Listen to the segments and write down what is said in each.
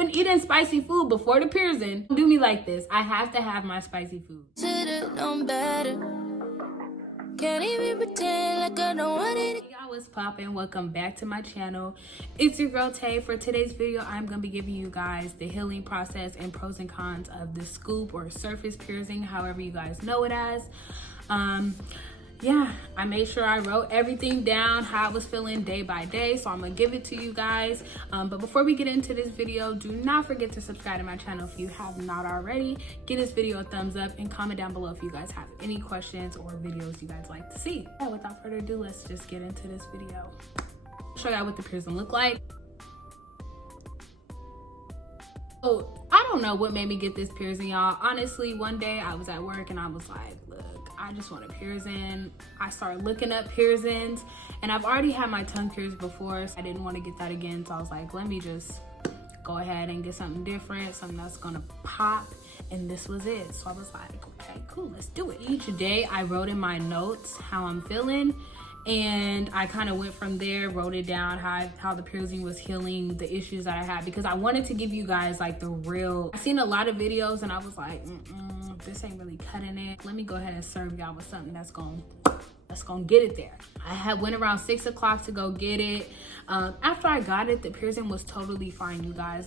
been eating spicy food before the piercing. Don't do me like this. I have to have my spicy food. Should've known better. Can't even pretend like I don't want it. Y'all, what's poppin'? Welcome back to my channel. It's your girl Tay. For today's video, I'm gonna be giving you guys the healing process and pros and cons of the scoop or surface piercing, however you guys know it as. Yeah, I made sure I wrote everything down, how I was feeling day by day, so I'm gonna give it to you guys. But before we get into this video, do not forget to subscribe to my channel if you have not already. Give this video a thumbs up and comment down below if you guys have any questions or videos you guys like to see. Yeah, without further ado, let's just get into this video. I'll show you what the piercing look like. So I don't know what made me get this piercing, y'all. Honestly, one day I was at work and I was like, look, I just want a piercing. I started looking up piercings, and I've already had my tongue pierced before, so I didn't want to get that again. So I was like, let me just go ahead and get something different, something that's gonna pop. And this was it. So I was like, okay, cool, let's do it. Each day I wrote in my notes how I'm feeling, and I kind of went from there, wrote it down how the piercing was healing the issues that I had, because I wanted to give you guys like the real. I've seen a lot of videos and I was like, this ain't really cutting it. Let me go ahead and serve y'all with something that's gonna get it there. I had went around 6 o'clock to go get it. After I got it, the piercing was totally fine, you guys.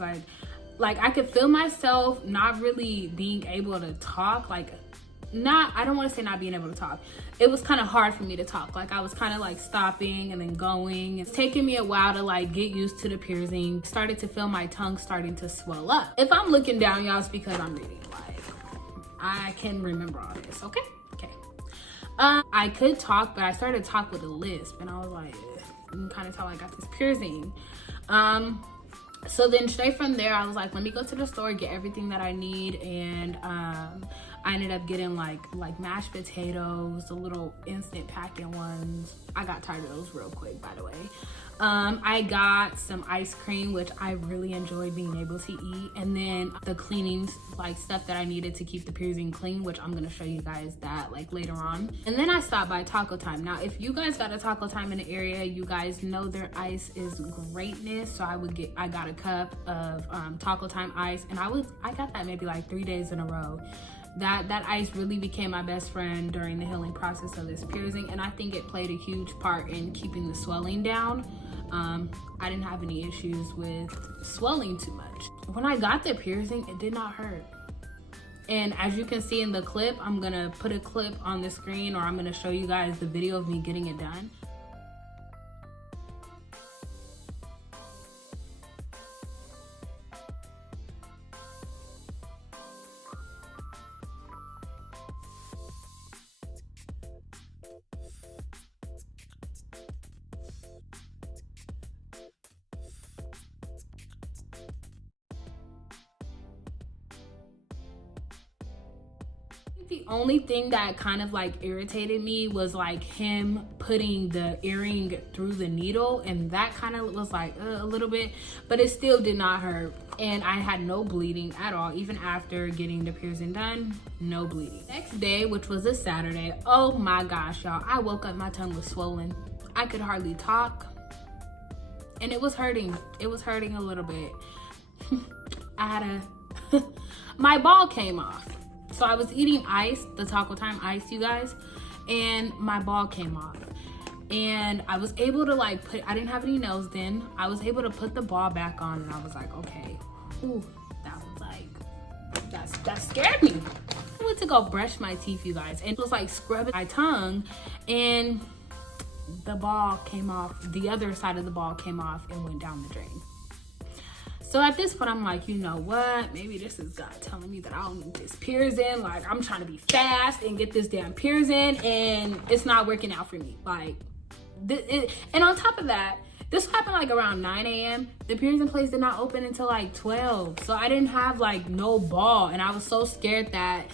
Like I could feel myself not really being able to talk, I don't want to say not being able to talk. It was kind of hard for me to talk. Like I was kind of like stopping and then going. It's taking me a while to like get used to the piercing. Started to feel my tongue starting to swell up. If I'm looking down, y'all, it's because I'm reading. Like I can remember all this, okay? Okay. I could talk, but I started to talk with a lisp, and I was like, you can kind of tell I got this piercing. So then straight from there, I was like, let me go to the store, get everything that I need. And I ended up getting like mashed potatoes, the little instant packing ones. I got tired of those real quick, by the way. I got some ice cream, which I really enjoyed being able to eat. And then the cleaning like stuff that I needed to keep the piercing clean, which I'm gonna show you guys that like later on. And then I stopped by Taco Time. Now, if you guys got a Taco Time in the area, you guys know their ice is greatness. So I got a cup of Taco Time ice, and I got that maybe like 3 days in a row. That ice really became my best friend during the healing process of this piercing, and I think it played a huge part in keeping the swelling down. I didn't have any issues with swelling too much. When I got the piercing, it did not hurt. And as you can see in the clip, I'm gonna put a clip on the screen, or I'm gonna show you guys the video of me getting it done. The only thing that kind of like irritated me was like him putting the earring through the needle, and that kind of was like a little bit, but it still did not hurt, and I had no bleeding at all. Even after getting the piercing done, no bleeding. Next day, which was a Saturday, oh my gosh, y'all, I woke up, my tongue was swollen. I could hardly talk, and it was hurting. It was hurting a little bit. My ball came off. So I was eating ice, the Taco Time ice, you guys, and my ball came off. And I was able to like I didn't have any nails then. I was able to put the ball back on, and I was like, okay, ooh, that was like, that scared me. I went to go brush my teeth, you guys, and it was like scrubbing my tongue, and the ball came off. The other side of the ball came off and went down the drain. So at this point, I'm like, you know what? Maybe this is God telling me that I don't need this piercing. Like, I'm trying to be fast and get this damn piercing, and it's not working out for me. Like, and on top of that, this happened like around 9 a.m. The piercing place did not open until like 12. So I didn't have like no ball, and I was so scared that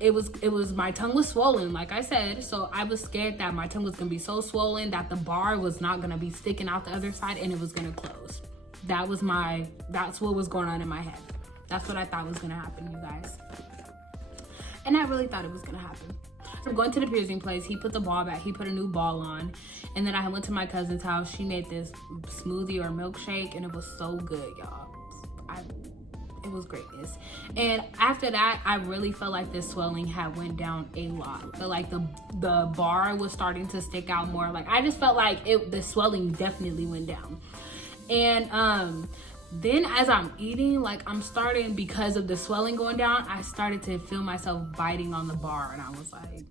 my tongue was swollen, like I said. So I was scared that my tongue was gonna be so swollen that the bar was not gonna be sticking out the other side, and it was gonna close. That's what was going on in my head. That's what I thought was gonna happen, you guys. And I really thought it was gonna happen. I'm going to the piercing place. He put the ball back. He put a new ball on. And then I went to my cousin's house. She made this smoothie or milkshake, and it was so good, y'all. was greatness. And after that, I really felt like the swelling had went down a lot. I felt like the bar was starting to stick out more. Like I just felt like the swelling definitely went down. And then as I'm eating, like I'm starting, because of the swelling going down, I started to feel myself biting on the bar, and I was like,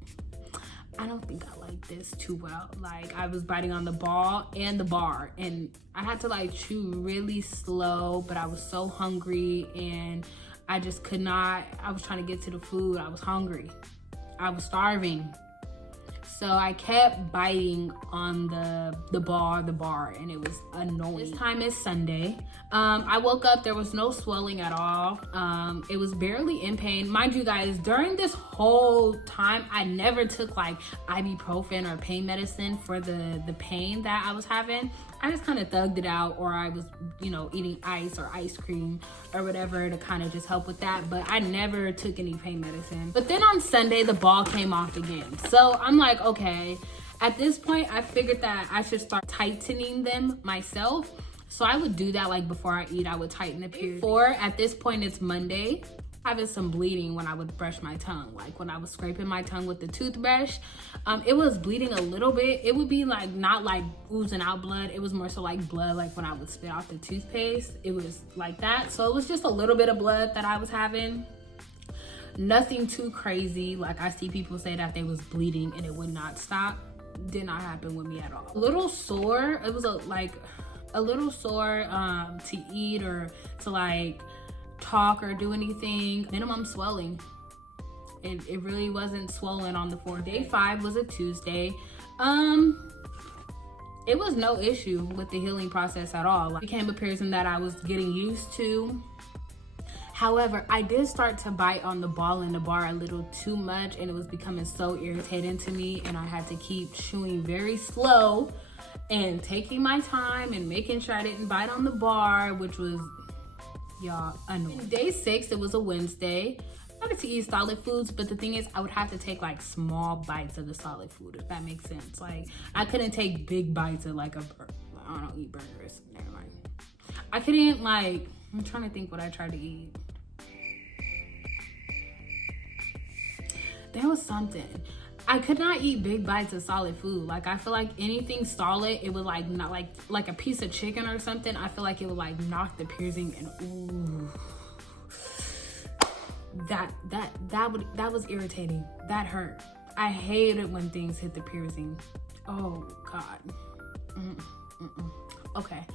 I don't think I like this too well. Like I was biting on the ball and the bar, and I had to like chew really slow, but I was so hungry and I just could not. I was trying to get to the food. I was hungry. I was starving. So I kept biting on the bar, and it was annoying. This time is Sunday. I woke up, there was no swelling at all. It was barely in pain. Mind you guys, during this whole time, I never took like ibuprofen or pain medicine for the pain that I was having. I just kind of thugged it out, or I was, you know, eating ice or ice cream or whatever to kind of just help with that. But I never took any pain medicine. But then on Sunday, the ball came off again. So I'm like, okay, at this point, I figured that I should start tightening them myself. So I would do that like before I eat, I would tighten the piercing. Before, at this point, it's Monday. Having some bleeding when I would brush my tongue. Like when I was scraping my tongue with the toothbrush, it was bleeding a little bit. It would be like, not like oozing out blood. It was more so like blood, like when I would spit out the toothpaste. It was like that. So it was just a little bit of blood that I was having. Nothing too crazy. Like I see people say that they was bleeding and it would not stop. Did not happen with me at all. A little sore. It was a little sore to eat or to like talk or do anything. Minimum swelling. It really wasn't swollen on the 4th day. Day 5 was a Tuesday. It was no issue with the healing process at all. Like, it became a piercing that I was getting used to. However, I did start to bite on the ball and the bar a little too much, and it was becoming so irritating to me, and I had to keep chewing very slow and taking my time and making sure I didn't bite on the bar, which was, y'all, annoying. Day 6, it was a Wednesday. I wanted to eat solid foods, but the thing is, I would have to take like small bites of the solid food, if that makes sense. Like, I couldn't take big bites of like I don't eat burgers. Never mind. I couldn't, like, I'm trying to think what I tried to eat. There was something. I could not eat big bites of solid food. Like, I feel like anything solid, it would like not like a piece of chicken or something. I feel like it would like knock the piercing, and ooh, that was irritating. That hurt. I hated when things hit the piercing. Oh God. Okay.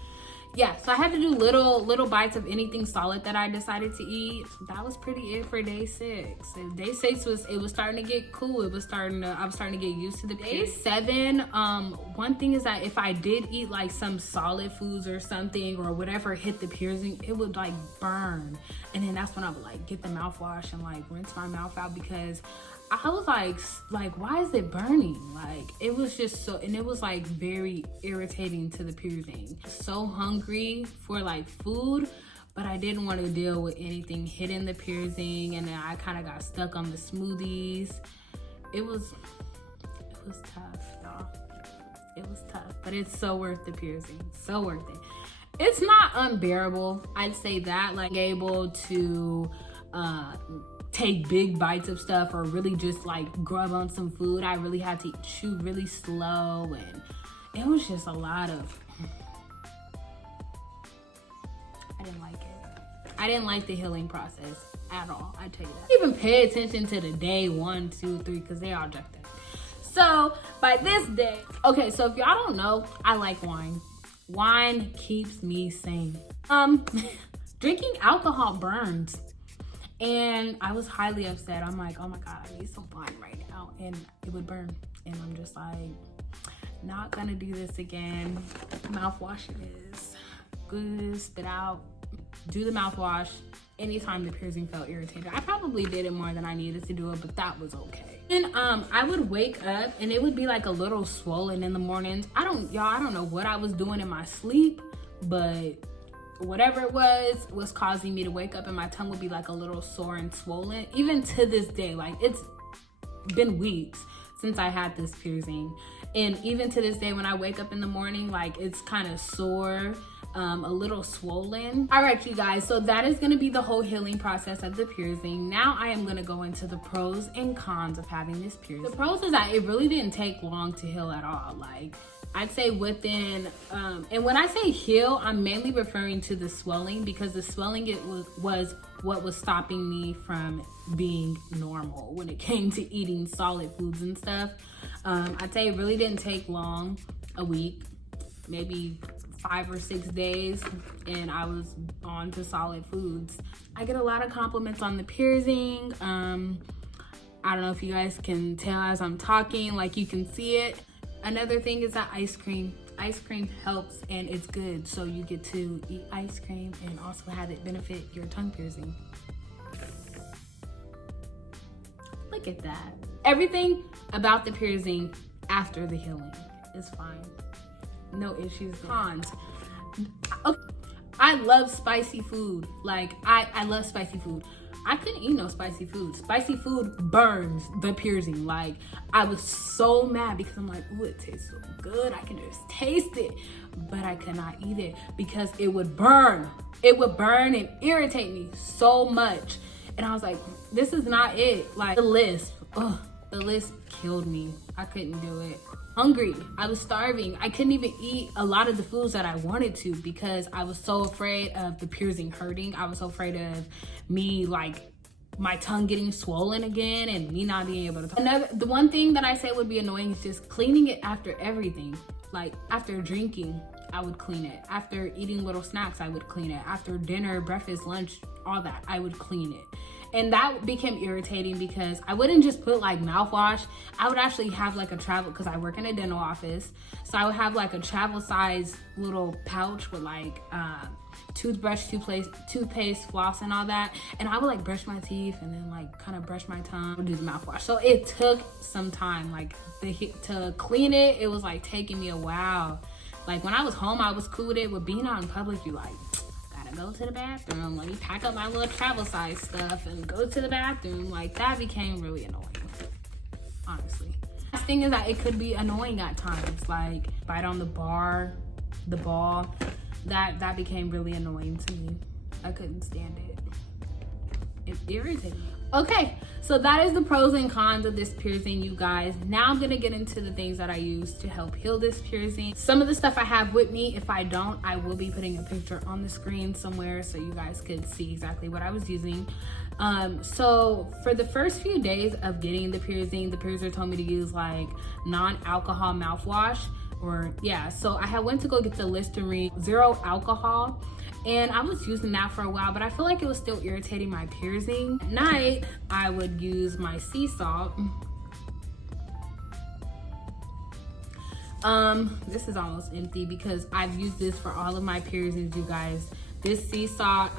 Yeah, so I had to do little bites of anything solid that I decided to eat. That was pretty it for day 6. And day 6 was starting to get cool. I was starting to get used to the day 7. One thing is that if I did eat like some solid foods or something or whatever hit the piercing, it would like burn. And then that's when I would like get the mouthwash and like rinse my mouth out, because I was like, why is it burning? Like, it was just so, and it was like very irritating to the piercing. So hungry for like food, but I didn't want to deal with anything hitting the piercing, and then I kind of got stuck on the smoothies. It was tough, y'all. It was tough, but it's so worth the piercing. So worth it. It's not unbearable, I'd say that. Like, able to take big bites of stuff or really just like grub on some food. I really had to chew really slow, and it was just a lot of, I didn't like it. I didn't like the healing process at all, I tell you that. Even pay attention to the day 1, 2, 3, because they all jacked up. So by this day, okay, so if y'all don't know, I like wine. Wine keeps me sane. Drinking alcohol burns. And I was highly upset. I'm like, oh my God, I need some wine right now. And it would burn. And I'm just like, not gonna do this again. Mouthwash it is. Good, spit out. Do the mouthwash. Anytime the piercing felt irritated. I probably did it more than I needed to do it, but that was okay. And I would wake up and it would be like a little swollen in the mornings. I don't know what I was doing in my sleep, but whatever it was causing me to wake up and my tongue would be like a little sore and swollen. Even to this day, like, it's been weeks since I had this piercing, and even to this day when I wake up in the morning, like, it's kind of sore. a little swollen. All right, you guys, so that is going to be the whole healing process of the piercing. Now I am going to go into the pros and cons of having this piercing. The pros is that it really didn't take long to heal at all. Like, I'd say within, and when I say heal, I'm mainly referring to the swelling, because the swelling was what was stopping me from being normal when it came to eating solid foods and stuff. I'd say it really didn't take long, a week, maybe 5 or 6 days, and I was on to solid foods. I get a lot of compliments on the piercing. I don't know if you guys can tell as I'm talking, like you can see it. Another thing is that ice cream helps and it's good, so you get to eat ice cream and also have it benefit your tongue piercing. Look at that. Everything about the piercing after the healing is fine. No issues. Cons. Okay. I love spicy food. Like, I love spicy food. I couldn't eat no spicy food. Spicy food burns the piercing. Like, I was so mad because I'm like, ooh, it tastes so good. I can just taste it. But I could not eat it because it would burn. It would burn and irritate me so much. And I was like, this is not it. Like, the lisp killed me. I couldn't do it. Hungry. I was starving. I couldn't even eat a lot of the foods that I wanted to because I was so afraid of the piercing hurting. I was so afraid of me, like, my tongue getting swollen again and me not being able to. The one thing that I say would be annoying is just cleaning it after everything. Like, after drinking, I would clean it. After eating little snacks, I would clean it. After dinner, breakfast, lunch, all that, I would clean it. And that became irritating because I wouldn't just put like mouthwash. I would actually have like a travel, because I work in a dental office. So I would have like a travel size little pouch with like toothbrush, toothpaste, floss and all that. And I would like brush my teeth and then like kind of brush my tongue, do the mouthwash. So it took some time, like to clean it. It was like taking me a while. Like when I was home, I was cool with it. But being out in public, you like, go to the bathroom, let me pack up my little travel size stuff and go to the bathroom. Like, that became really annoying, honestly. The thing is that it could be annoying at times, like bite on the ball, that became really annoying to me. I couldn't stand it. It irritated me. Okay, so that is the pros and cons of this piercing, you guys. Now I'm gonna get into the things that I use to help heal this piercing. Some of the stuff I have with me. If I don't, I will be putting a picture on the screen somewhere so you guys could see exactly what I was using. So for the first few days of getting the piercer told me to use like non-alcohol mouthwash, so I went to go get the Listerine 0 alcohol. And I was using that for a while, but I feel like it was still irritating my piercing. At night, I would use my sea salt. This is almost empty because I've used this for all of my piercings, you guys. This sea salt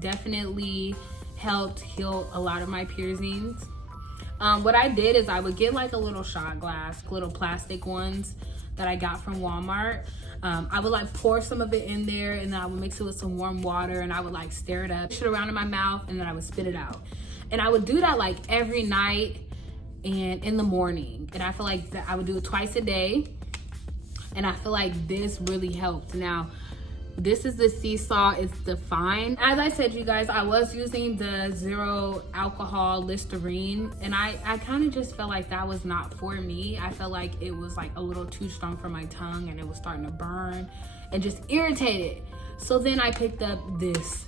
definitely helped heal a lot of my piercings. What I did is I would get like a little shot glass, little plastic ones that I got from Walmart. I would like pour some of it in there and then I would mix it with some warm water and I would like stir it up, push it around in my mouth, and then I would spit it out. And I would do that like every night and in the morning. And I feel like that I would do it twice a day. And I feel like this really helped. Now, this is the sea salt, it's the fine. As I said, you guys, I was using the 0 alcohol Listerine, and I kind of just felt like that was not for me. I felt like it was like a little too strong for my tongue and it was starting to burn and just irritated. So then I picked up this.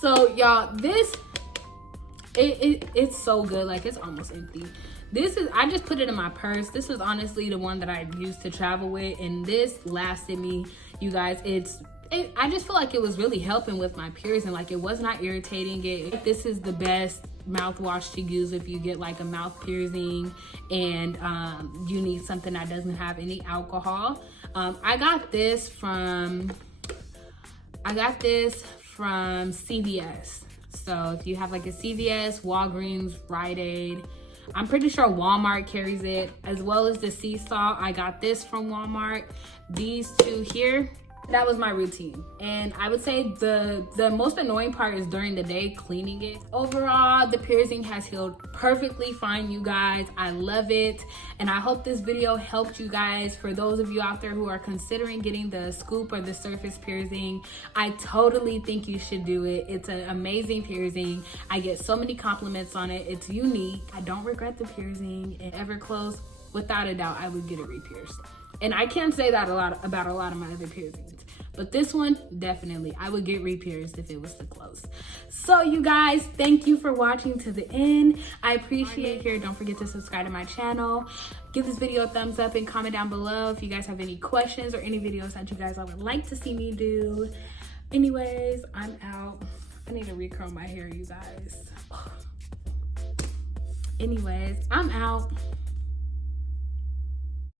So y'all, this, it's so good. Like, it's almost empty. I just put it in my purse. This was honestly the one that I used to travel with, and this lasted me, you guys. I just feel like it was really helping with my piercing. Like, it was not irritating it. This is the best mouthwash to use if you get like a mouth piercing and you need something that doesn't have any alcohol. I got this from CVS. So if you have like a CVS, Walgreens, Rite Aid, I'm pretty sure Walmart carries it, as well as the sea salt. I got this from Walmart. These two here, That was my routine, and I would say the most annoying part is during the day cleaning it. Overall, the piercing has healed perfectly fine, you guys. I love it, and I hope this video helped you guys. For those of you out there who are considering getting the scoop or the surface piercing, I totally think you should do it. It's an amazing piercing. I get so many compliments on it. It's unique. I don't regret the piercing. And ever close, without a doubt, I would get it re-pierced. And I can't say that about a lot of my other piercings, but this one, definitely, I would get re-pierced if it was too close. So you guys, thank you for watching to the end. I appreciate it here. Don't forget to subscribe to my channel. Give this video a thumbs up and comment down below if you guys have any questions or any videos that you guys would like to see me do. Anyways, I'm out. I need to recurl my hair, you guys. Anyways, I'm out.